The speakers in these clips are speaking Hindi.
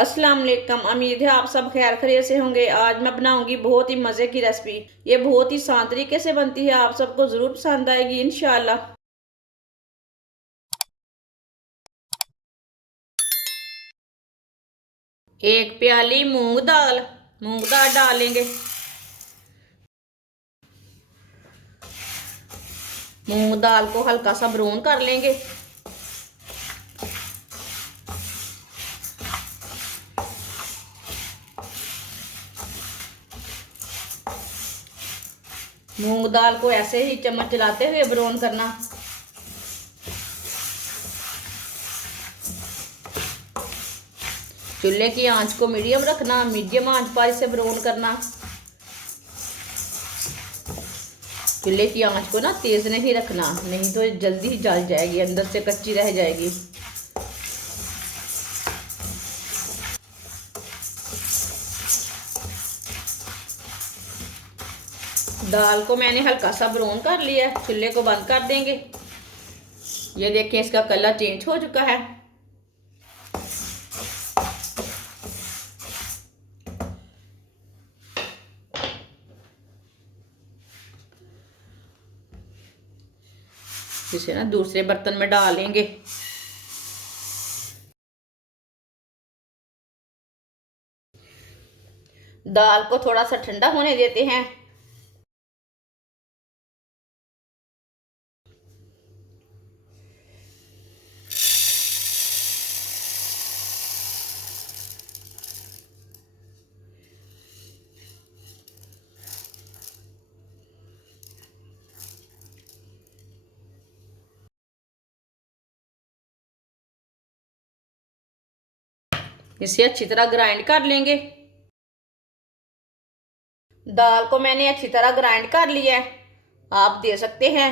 अस्सलाम वालेकुम। उम्मीद है आप सब खैर खैरियत से होंगे। आज मैं बनाऊंगी बहुत ही मज़े की रेसिपी। ये बहुत ही आसान तरीके से बनती है, आप सबको ज़रूर पसंद आएगी इंशाल्लाह। एक प्याली मूंग दाल डालेंगे। मूंग दाल को हल्का सा ब्राउन कर लेंगे। मूंग दाल को ऐसे ही चम्मच चलाते हुए ब्राउन करना। चूल्हे की आंच को मीडियम रखना, मीडियम आंच पर इसे ब्राउन करना। चूल्हे की आंच को ना तेज नहीं रखना, नहीं तो जल्दी ही जल जाएगी, अंदर से कच्ची रह जाएगी। दाल को मैंने हल्का सा ब्राउन कर लिया है, चूल्हे को बंद कर देंगे। ये देखिए इसका कलर चेंज हो चुका है। इसे ना दूसरे बर्तन में डालेंगे। दाल को थोड़ा सा ठंडा होने देते हैं। इसे अच्छी तरह ग्राइंड कर लेंगे। दाल को मैंने अच्छी तरह ग्राइंड कर लिया है, आप दे सकते हैं।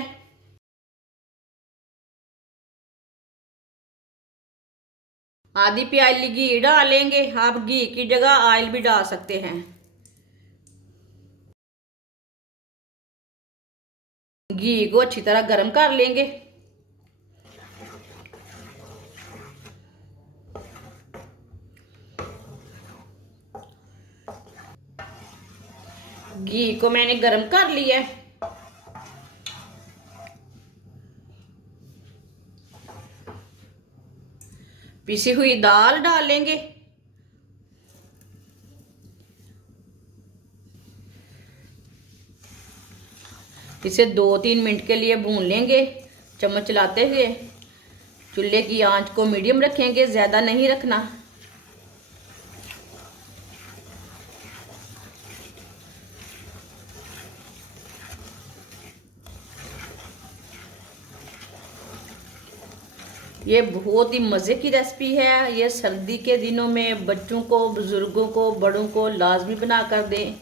आधी प्याली घी डालेंगे, आप घी की जगह ऑयल भी डाल सकते हैं। घी को अच्छी तरह गर्म कर लेंगे। घी को मैंने गर्म कर लिया है। पिसी हुई दाल डालेंगे। इसे 2-3 मिनट के लिए भून लेंगे, चम्मच चलाते हुए। चूल्हे की आंच को मीडियम रखेंगे, ज़्यादा नहीं रखना। ये बहुत ही मज़े की रेसिपी है। ये सर्दी के दिनों में बच्चों को, बुज़ुर्गों को, बड़ों को लाजमी बना कर दें।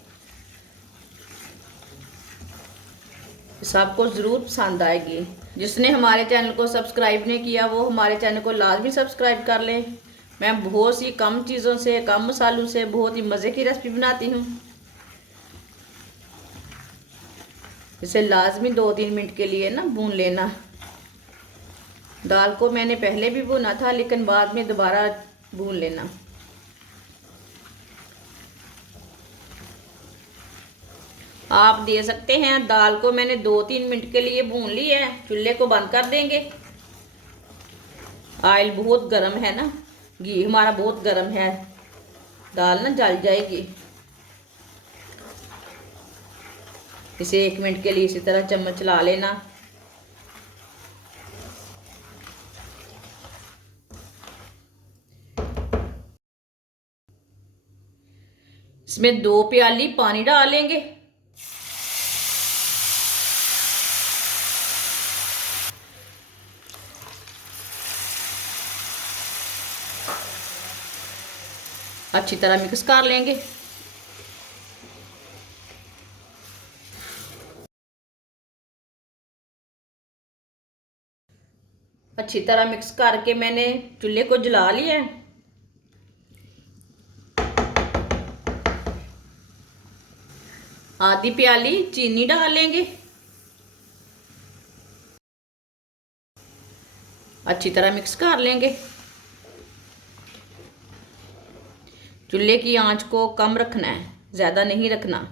सबको ज़रूर पसंद आएगी। जिसने हमारे चैनल को सब्सक्राइब नहीं किया वो हमारे चैनल को लाजमी सब्सक्राइब कर लें। मैं बहुत सी कम चीज़ों से, कम मसालों से बहुत ही मज़े की रेसिपी बनाती हूँ। इसे लाजमी 2-3 मिनट के लिए ना भून लेना। दाल को मैंने पहले भी भुना था, लेकिन बाद में दोबारा भून लेना। आप दे सकते हैं। दाल को मैंने 2-3 मिनट के लिए भून लिया है, चूल्हे को बंद कर देंगे। ऑयल बहुत गर्म है ना, घी हमारा बहुत गर्म है, दाल ना जल जाएगी। इसे 1 मिनट के लिए इसी तरह चम्मच चला लेना। इसमें 2 प्याली पानी डालेंगे। अच्छी तरह मिक्स कर लेंगे। अच्छी तरह मिक्स करके मैंने चूल्हे को जला लिया है। आधी प्याली चीनी डालेंगे। अच्छी तरह मिक्स कर लेंगे। चूल्हे की आंच को कम रखना है, ज़्यादा नहीं रखना।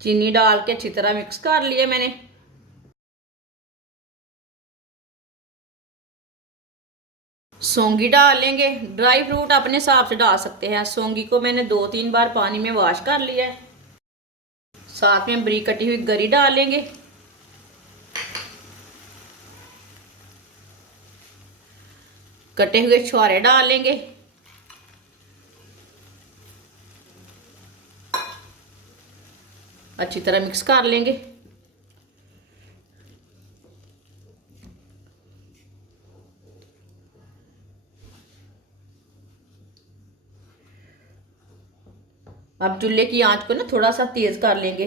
चीनी डाल के अच्छी तरह मिक्स कर लिए मैंने। सौंगी डाल लेंगे। ड्राई फ्रूट अपने हिसाब से डाल सकते हैं। सौंगी को मैंने 2-3 बार पानी में वॉश कर लिया है। साथ में बारीक कटी हुई गरी डाल लेंगे। कटे हुए छुहारे डाल लेंगे। अच्छी तरह मिक्स कर लेंगे। अब चूल्हे की आंच को ना थोड़ा सा तेज कर लेंगे।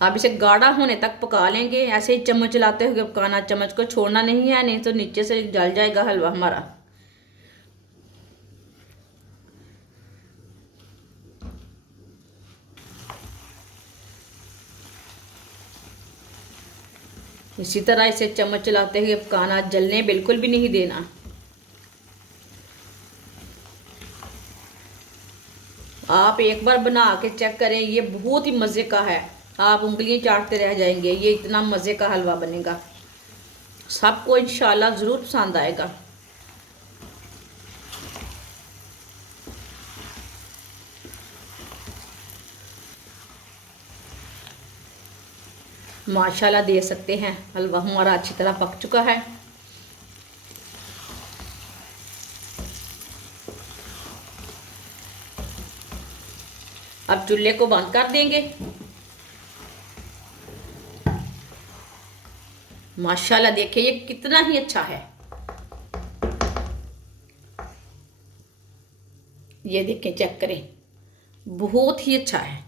अब इसे गाढ़ा होने तक पका लेंगे। ऐसे ही चम्मच चलाते हुए पकाना, चम्मच को छोड़ना नहीं है, नहीं तो नीचे से जल जाएगा हलवा हमारा। इसी तरह इसे चम्मच चलाते हुए पकाना, जलने बिल्कुल भी नहीं देना। आप एक बार बना के चेक करें, ये बहुत ही मज़े का है। आप उंगलियां चाटते रह जाएंगे। ये इतना मज़े का हलवा बनेगा, सबको इंशाल्लाह ज़रूर पसंद आएगा। माशाल्लाह दे सकते हैं, हलवा हमारा अच्छी तरह पक चुका है। अब चूल्हे को बंद कर देंगे। माशाल्लाह देखिए ये कितना ही अच्छा है। ये देखें, चेक करें, बहुत ही अच्छा है।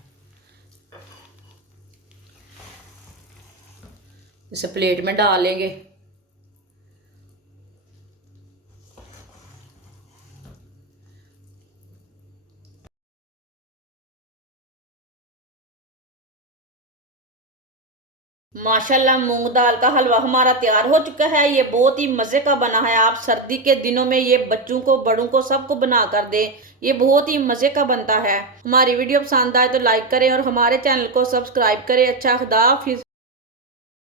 इसे प्लेट में डाल लेंगे। माशाल्लाह मूंग दाल का हलवा हमारा तैयार हो चुका है। ये बहुत ही मज़े का बना है। आप सर्दी के दिनों में ये बच्चों को, बड़ों को, सबको बना कर दें। ये बहुत ही मज़े का बनता है। हमारी वीडियो पसंद आए तो लाइक करें और हमारे चैनल को सब्सक्राइब करें। अच्छा, खुदा हाफिज़।